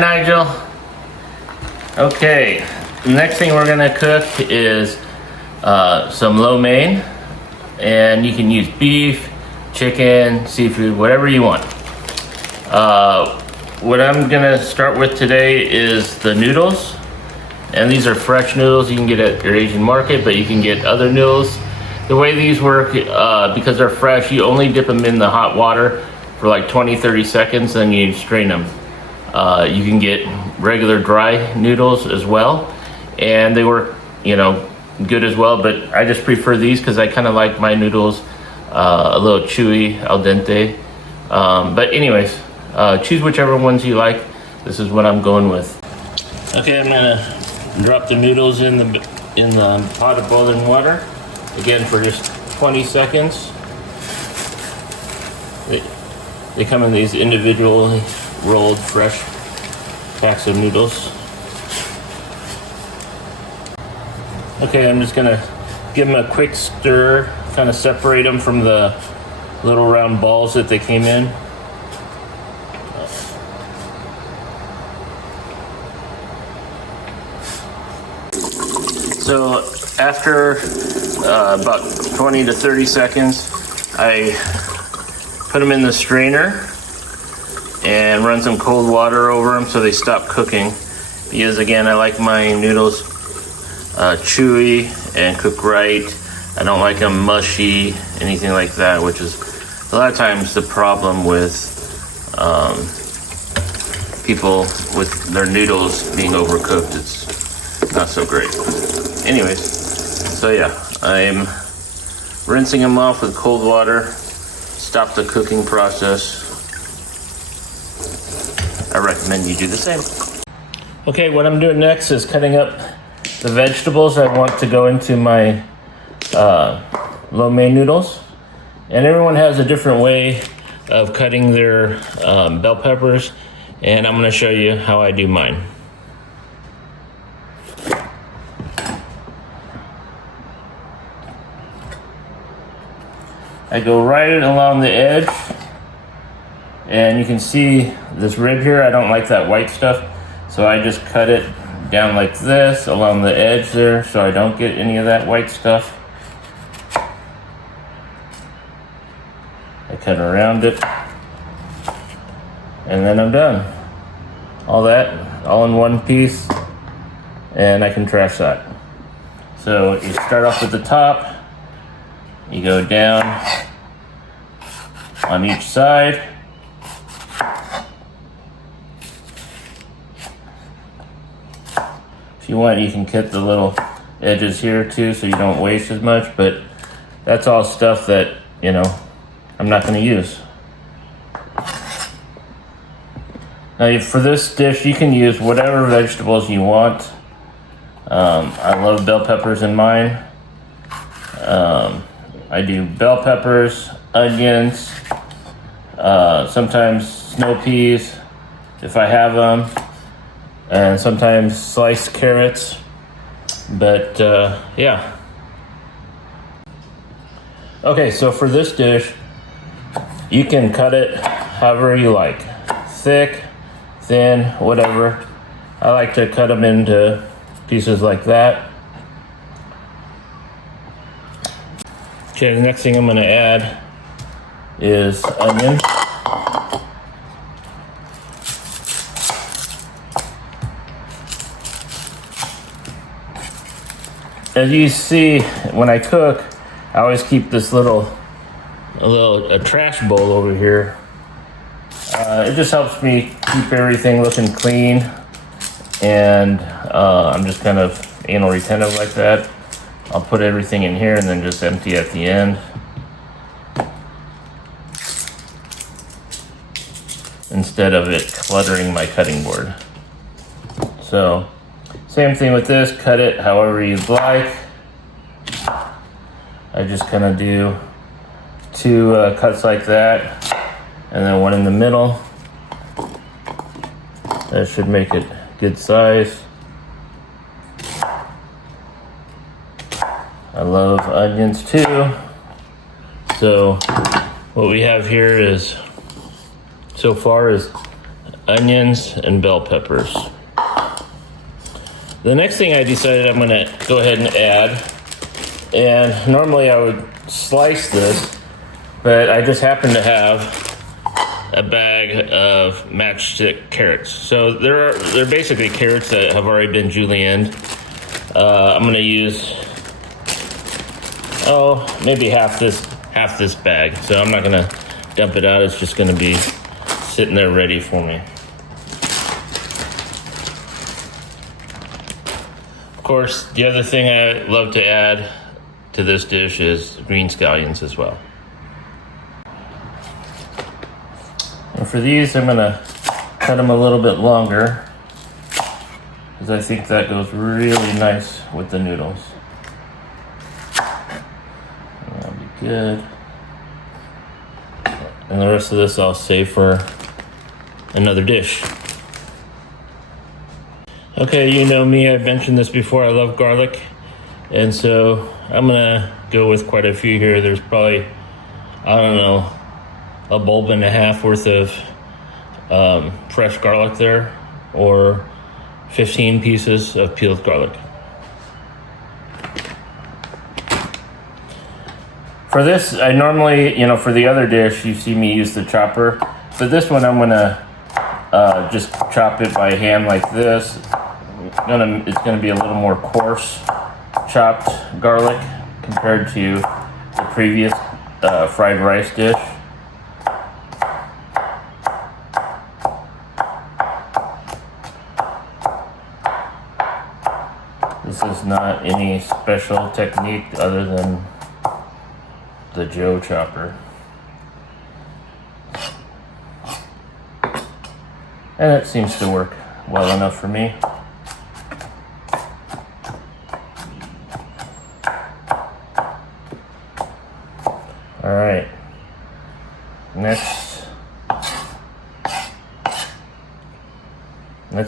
Nigel. Okay, the next thing we're gonna cook is some lo mein, and you can use beef, chicken, seafood, whatever you want. What I'm gonna start with today is the noodles, and these are fresh noodles you can get at your Asian market, but you can get other noodles. The way these work, because they're fresh, you only dip them in the hot water for like 20-30 seconds, then you strain them. You can get regular dry noodles as well, and they work, good as well, but I just prefer these because I kind of like my noodles a little chewy, al dente. But anyways, choose whichever ones you like. This is what I'm going with. Okay, I'm gonna drop the noodles in the pot of boiling water, again for just 20 seconds. They come in these individually rolled fresh packs of noodles. Okay, I'm just gonna give them a quick stir, kind of separate them from the little round balls that they came in. So after about 20 to 30 seconds, I put them in the strainer and run some cold water over them so they stop cooking, because again, I like my noodles chewy and cooked right. I don't like them mushy, anything like that, which is a lot of times the problem with people with their noodles being overcooked. It's not so great. Anyways, so yeah, I'm rinsing them off with cold water, stop the cooking process. I recommend you do the same. Okay, what I'm doing next is cutting up the vegetables I want to go into my lo mein noodles. And everyone has a different way of cutting their bell peppers, and I'm gonna show you how I do mine. I go right along the edge, and you can see this rib here. I don't like that white stuff, so I just cut it down like this along the edge there so I don't get any of that white stuff. I cut around it, and then I'm done. All that, all in one piece, and I can trash that. So you start off at the top, you go down on each side. If you want, you can cut the little edges here too so you don't waste as much, but that's all stuff that, I'm not going to use. Now for this dish, you can use whatever vegetables you want. I love bell peppers in mine. I do bell peppers, onions, sometimes snow peas if I have them, and sometimes sliced carrots, but yeah. Okay, so for this dish, you can cut it however you like. Thick, thin, whatever. I like to cut them into pieces like that. Okay, the next thing I'm gonna add is onion. As you see, when I cook, I always keep this a trash bowl over here. It just helps me keep everything looking clean, and I'm just kind of anal retentive like that. I'll put everything in here and then just empty at the end. Instead of it cluttering my cutting board. So, same thing with this, cut it however you'd like. I just kind of do two cuts like that, and then one in the middle. That should make it good size. I love onions too. So what we have here is, so far, is onions, and bell peppers. The next thing I decided I'm going to go ahead and add, and normally I would slice this, but I just happen to have a bag of matchstick carrots. So they're basically carrots that have already been julienned. I'm going to use maybe half this bag. So I'm not going to dump it out. It's just going to be sitting there ready for me. Of course, the other thing I love to add to this dish is green scallions as well. And for these, I'm going to cut them a little bit longer because I think that goes really nice with the noodles. That'll be good. And the rest of this I'll save for another dish. Okay, you know me, I've mentioned this before, I love garlic. And so I'm gonna go with quite a few here. There's probably, I don't know, a bulb and a half worth of fresh garlic there, or 15 pieces of peeled garlic. For this, I normally, for the other dish, you see me use the chopper. But this one, I'm gonna just chop it by hand like this. It's gonna be a little more coarse chopped garlic compared to the previous fried rice dish. This is not any special technique other than the Joe chopper. And it seems to work well enough for me. All right. Next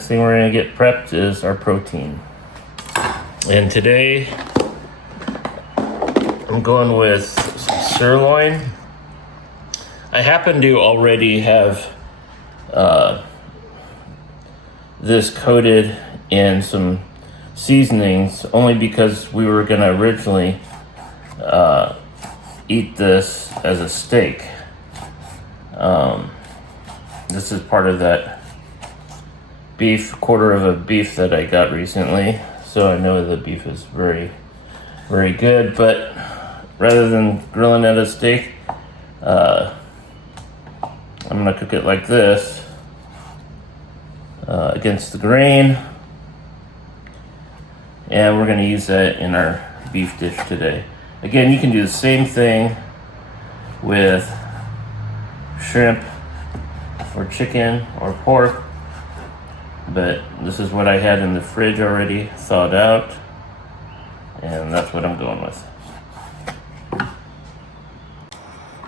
thing we're gonna get prepped is our protein. And today I'm going with some sirloin. I happen to already have this coated in some seasonings only because we were gonna originally eat this as a steak. This is part of that quarter of a beef that I got recently. So I know the beef is very, very good, but rather than grilling at a steak, I'm gonna cook it like this, against the grain. And we're gonna use that in our beef dish today. Again, you can do the same thing with shrimp or chicken or pork, but this is what I had in the fridge already thawed out, and that's what I'm going with.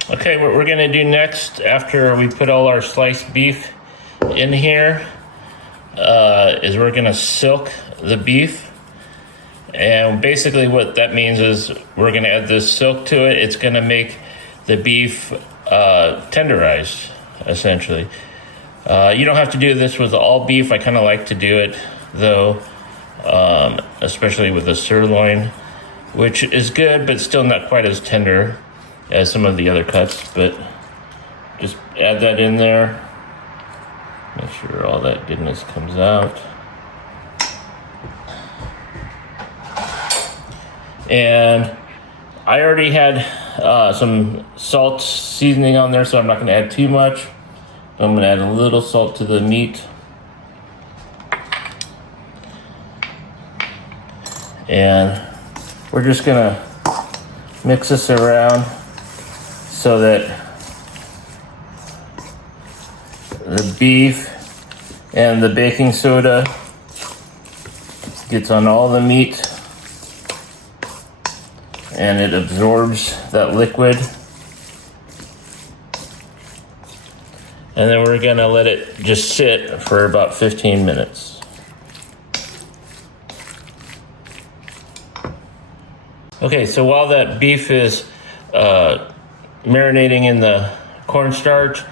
Okay, what we're gonna do next after we put all our sliced beef in here is we're gonna silk the beef. And basically what that means is we're gonna add this silk to it. It's gonna make the beef tenderized, essentially. You don't have to do this with all beef. I kind of like to do it though, especially with the sirloin, which is good, but still not quite as tender as some of the other cuts. But just add that in there. Make sure all that goodness comes out. And I already had some salt seasoning on there, so I'm not going to add too much. I'm going to add a little salt to the meat. And we're just going to mix this around so that the beef and the baking soda gets on all the meat and it absorbs that liquid. And then we're gonna let it just sit for about 15 minutes. Okay, so while that beef is marinating in the cornstarch,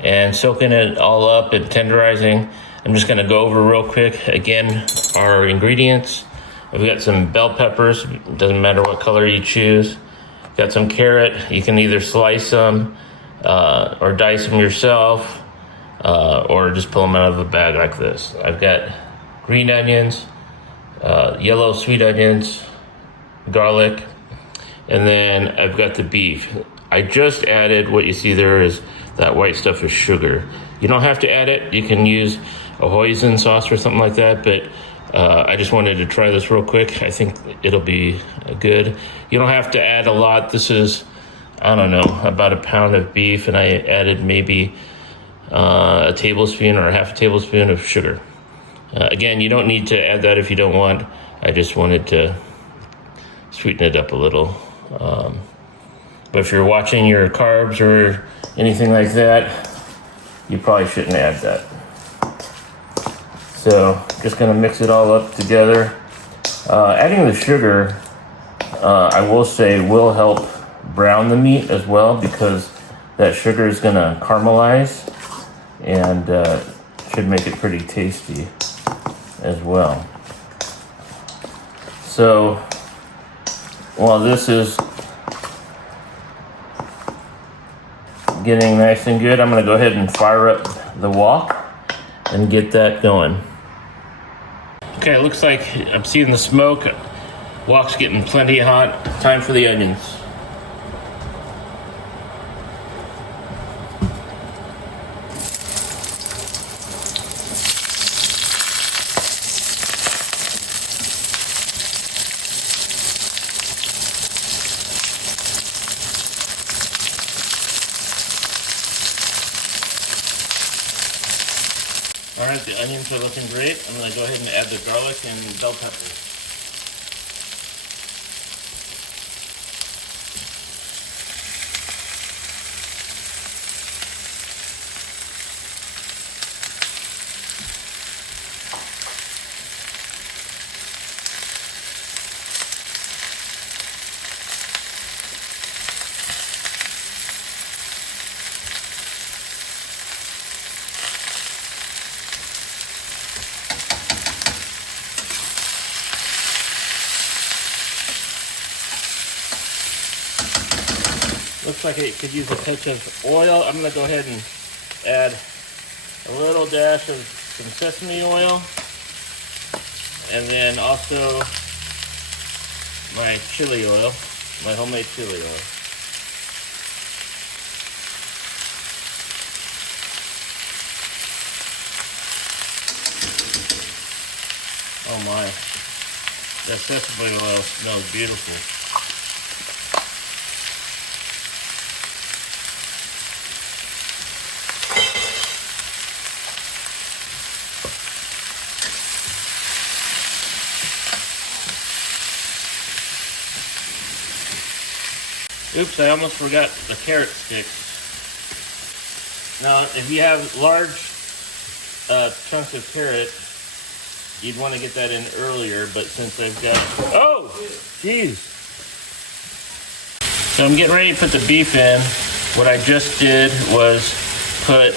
and soaking it all up and tenderizing. I'm just gonna go over real quick again our ingredients. We've got some bell peppers, doesn't matter what color you choose. Got some carrot, you can either slice them or dice them yourself, or just pull them out of a bag like this. I've got green onions, yellow sweet onions, garlic, and then I've got the beef. I just added, what you see there is that white stuff is sugar. You don't have to add it. You can use a hoisin sauce or something like that, but I just wanted to try this real quick. I think it'll be good. You don't have to add a lot. This is, I don't know, about a pound of beef, and I added maybe a tablespoon or a half a tablespoon of sugar. Again, you don't need to add that if you don't want. I just wanted to sweeten it up a little. But if you're watching your carbs or anything like that, you probably shouldn't add that. So just gonna mix it all up together. Adding the sugar, I will say, will help brown the meat as well, because that sugar is gonna caramelize and should make it pretty tasty as well. So while this is getting nice and good, I'm gonna go ahead and fire up the wok and get that going. Okay, it looks like I'm seeing the smoke. Wok's getting plenty hot. Time for the onions. All right, the onions are looking great. I'm gonna go ahead and add the garlic and bell peppers. Looks like it could use a touch of oil. I'm gonna go ahead and add a little dash of some sesame oil, and then also my chili oil, my homemade chili oil. Oh my, that sesame oil smells beautiful. Oops, I almost forgot the carrot sticks. Now, if you have large chunks of carrot, you'd want to get that in earlier, but since I've got... Oh! Jeez! So I'm getting ready to put the beef in. What I just did was put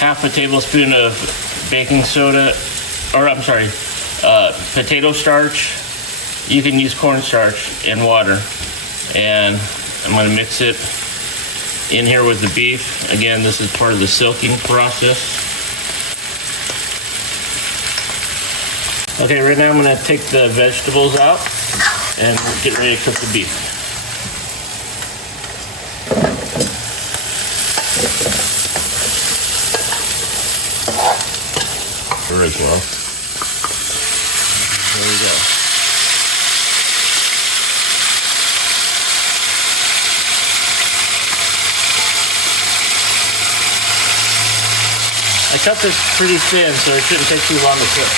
half a tablespoon of baking soda, or I'm sorry, potato starch. You can use cornstarch and water. And I'm going to mix it in here with the beef. Again, this is part of the silking process. Okay, right now I'm going to take the vegetables out and get ready to cook the beef. Here as well. There we go. I cut this pretty thin, so it shouldn't take too long to cook.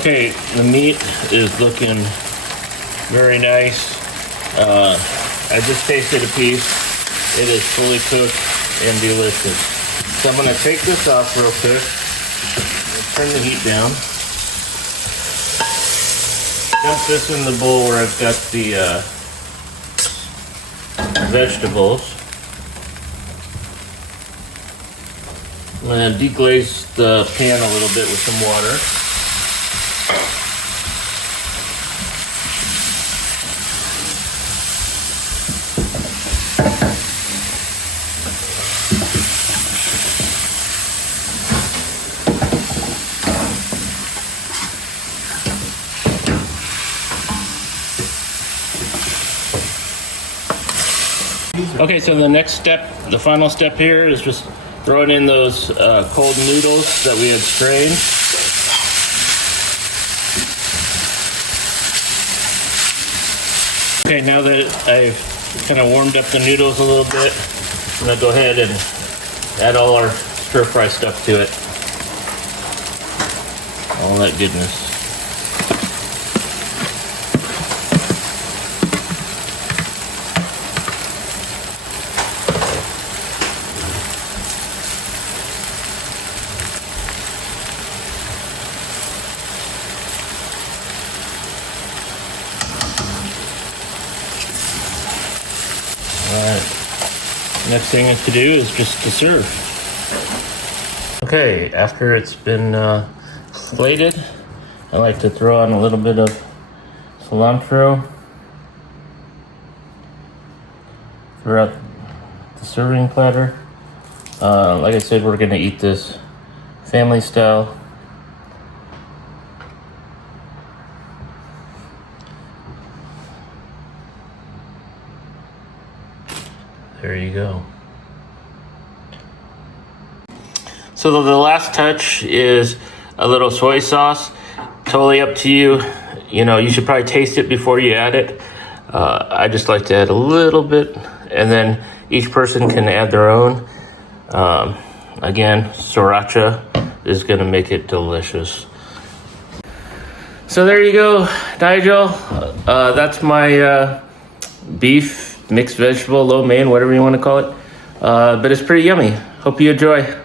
Okay, the meat is looking very nice. I just tasted a piece. It is fully cooked and delicious. So I'm going to take this off real quick. Turn the heat down. Dump this in the bowl where I've got the vegetables. I'm going to deglaze the pan a little bit with some water. Okay, so the next step, the final step here is just throwing in those cold noodles that we had strained. Okay, now that I've kind of warmed up the noodles a little bit, I'm gonna go ahead and add all our stir fry stuff to it. All that goodness. Alright, next thing to do is just to serve. Okay, after it's been plated, I like to throw on a little bit of cilantro throughout the serving platter. Like I said, we're going to eat this family style. There you go. So the last touch is a little soy sauce. Totally up to you. You know, you should probably taste it before you add it. I just like to add a little bit, and then each person can add their own. Again, sriracha is gonna make it delicious. So there you go, Nigel. That's my beef mixed vegetable lo mein, whatever you want to call it. But it's pretty yummy. Hope you enjoy.